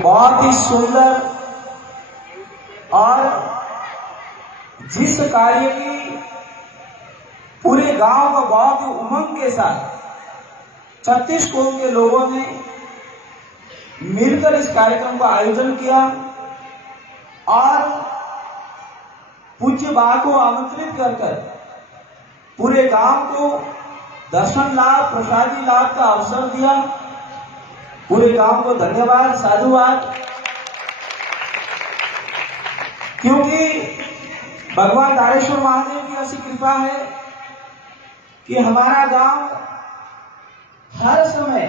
बहुत ही सुंदर और जिस कार्य की पूरे गांव का बहुत ही उमंग के साथ 36 कौम के लोगों ने मिलकर इस कार्यक्रम का आयोजन किया और पूज्य बा को आमंत्रित कर पूरे गांव को दर्शन लाभ प्रसादी लाभ का अवसर दिया। पूरे गांव को धन्यवाद साधुवाद, क्योंकि भगवान तारेश्वर महादेव की ऐसी कृपा है कि हमारा गांव हर समय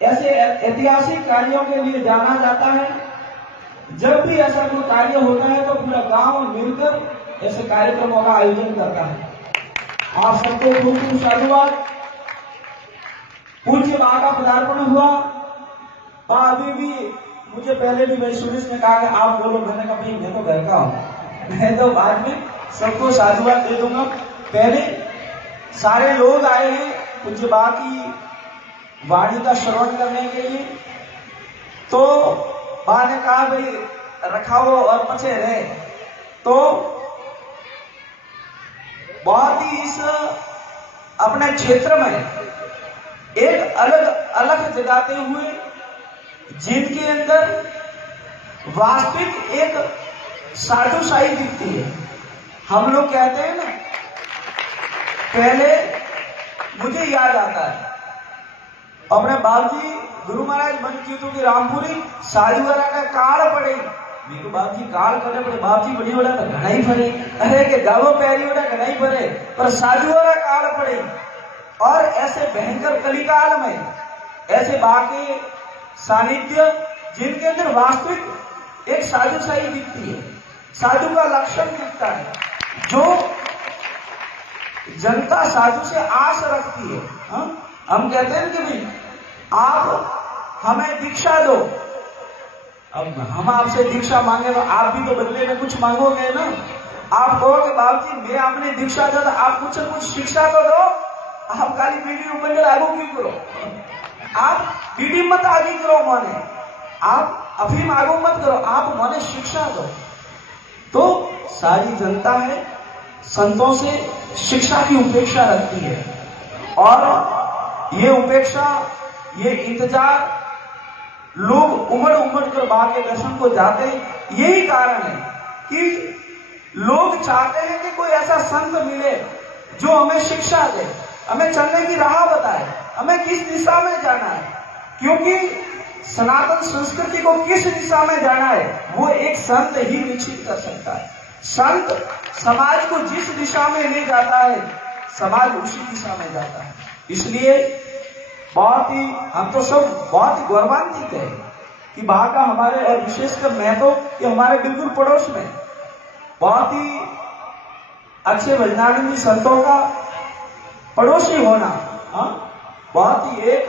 ऐसे ऐतिहासिक कार्यों के लिए जाना जाता है। जब भी ऐसा कोई कार्य होता है तो पूरा गांव मिलकर ऐसे कार्यक्रमों का आयोजन करता है। आप सबको खूब खूब साधुवाद। पूज्य बा का पदार्पण हुआ। अभी भी मुझे पहले भी मेरी सुरेश ने कहा कि आप बोलो, मैंने कहा भाई मैं तो घर का हूं, मैं तो बाद में सबको साधुवाद दे दूंगा। पहले सारे लोग आए हैं पूज्य बा की वाणी का श्रवण करने के लिए, तो बा ने कहा भाई रखाओ और पछे रहे। तो बहुत ही इस अपने क्षेत्र में एक अलग अलग जगाते हुए जिनके अंदर वास्तविक एक साधुशाही दिखती है। हम लोग कहते हैं ना, पहले मुझे याद आता है अपने बाबूजी गुरु महाराज बन कीर्तों की रामपुरी साधुवारा का काल पड़े। मेरे बाबूजी काल करे पड़े, बाबूजी बड़ी बड़ा तो घना ही फरे, अरे के गावो पैरी बड़ा घना ही फरे, पर साधुवारा काल पड़े। और ऐसे भयंकर कलिकाल में ऐसे बाके सानिध्य जिनके अंदर वास्तविक एक साधुशाही दिखती है, साधु का लक्षण दिखता है, जो जनता साधु से आस रखती है। हम कहते हैं कि भाई आप हमें दीक्षा दो। अब हम आपसे दीक्षा मांगे तो आप भी तो बदले में कुछ मांगोगे ना। आप कहोगे बाबूजी मैं आपने दीक्षा दो तो आप कुछ शिक्षा तो दो। आप खाली बीड़ी ऊपर आगू क्यों करो? आप बीड़ी मत आगे करो माने, आप अफीम आगू मत करो, आप माने शिक्षा दो। तो सारी जनता है संतों से शिक्षा की उपेक्षा रखती है, और ये उपेक्षा ये इंतजार लोग उमड़ कर बा के दर्शन को जाते। यही कारण है कि लोग चाहते हैं कि कोई ऐसा संत मिले जो हमें शिक्षा दे, हमें चलने की राह बताए, हमें किस दिशा में जाना है। क्योंकि सनातन संस्कृति को किस दिशा में जाना है वो एक संत ही निश्चित कर सकता है। संत समाज को जिस दिशा में ले जाता है समाज उसी दिशा में जाता है। इसलिए बहुत ही हम तो सब बहुत ही गौरवान्वित है कि वहां का हमारे, और विशेषकर मैं तो कि हमारे बिल्कुल पड़ोस में बहुत ही अच्छे भजनानंदी संतों का पड़ोसी होना, बहुत ही एक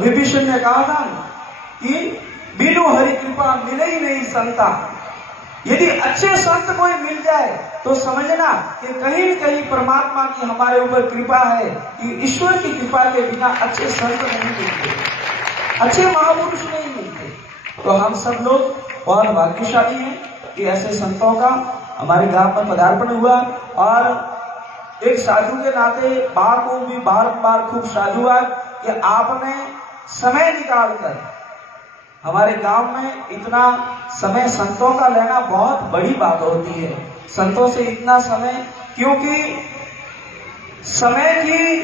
विभीषण ने कहा था कि बिनु हरि कृपा मिले ही नहीं संता। यदि अच्छे संत कोई मिल जाए तो समझना कि कहीं न कहीं परमात्मा की हमारे ऊपर कृपा है, कि ईश्वर की कृपा के बिना अच्छे संत नहीं मिलते, अच्छे महापुरुष नहीं मिलते। तो हम सब लोग बहुत भाग्यशाली हैं कि ऐसे संतों का हमारे गांव में पदार्पण हुआ। और एक साधु के नाते बा को भी बार खूब साधुवाद कि आपने समय निकालकर हमारे गांव में इतना समय संतों का लेना बहुत बड़ी बात होती है। संतों से इतना समय, क्योंकि समय की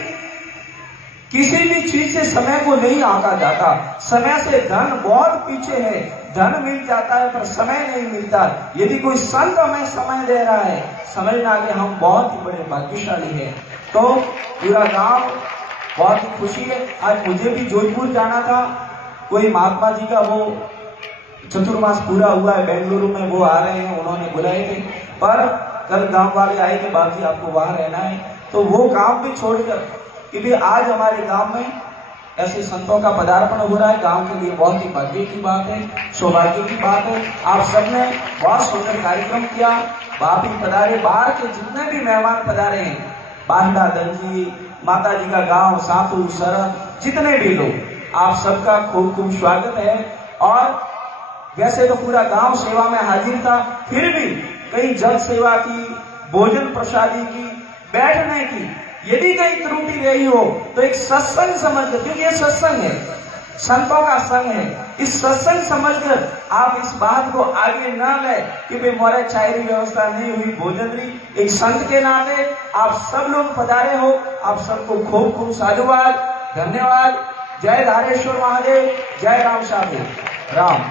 किसी भी चीज से समय को नहीं आंका जाता। समय से धन बहुत पीछे है, धन मिल जाता है पर समय नहीं मिलता। यदि कोई संत हमें समय दे रहा है समझना कि हम बहुत ही बड़े भाग्यशाली हैं। तो पूरा गांव बहुत ही खुशी है। आज मुझे भी जोधपुर जाना था, कोई महात्मा जी का वो चतुर्मास पूरा हुआ है बेंगलुरु में, वो आ रहे हैं, उन्होंने बुलाए थे। पर कल गांव वाले आए कि बाबूजी आपको वहां रहना है, तो वो काम भी छोड़कर कि भी आज हमारे गांव में ऐसे संतों का पदार्पण हो रहा है। गांव के लिए बहुत ही भाग्य की बात है, सौभाग्य की बात है। आप सबने बहुत सुंदर कार्यक्रम किया। बाप ही पधारे, बाहर के जितने भी मेहमान पधारे हैं, बांडा दंजी, माता जी का गांव, सातू, सरद, जितने भी लोग आप सबका खूब खूब स्वागत है। और वैसे तो पूरा गांव सेवा में हाजिर था, फिर भी कहीं जल सेवा की, भोजन प्रसादी की, बैठने की यदि कहीं त्रुटि रही हो तो एक सत्संग समझकर, क्योंकि ये सत्संग है, संतों का संग है, इस सत्संग समझकर आप इस बात को आगे न ले कि भाई मोरे चाय व्यवस्था नहीं हुई, भोजन रही। एक संत के नाते आप सब लोग पधारे हो, आप सबको खूब खूब साधुवाद, धन्यवाद। जय धारेश्वर महादेव, जय राम साधु राम।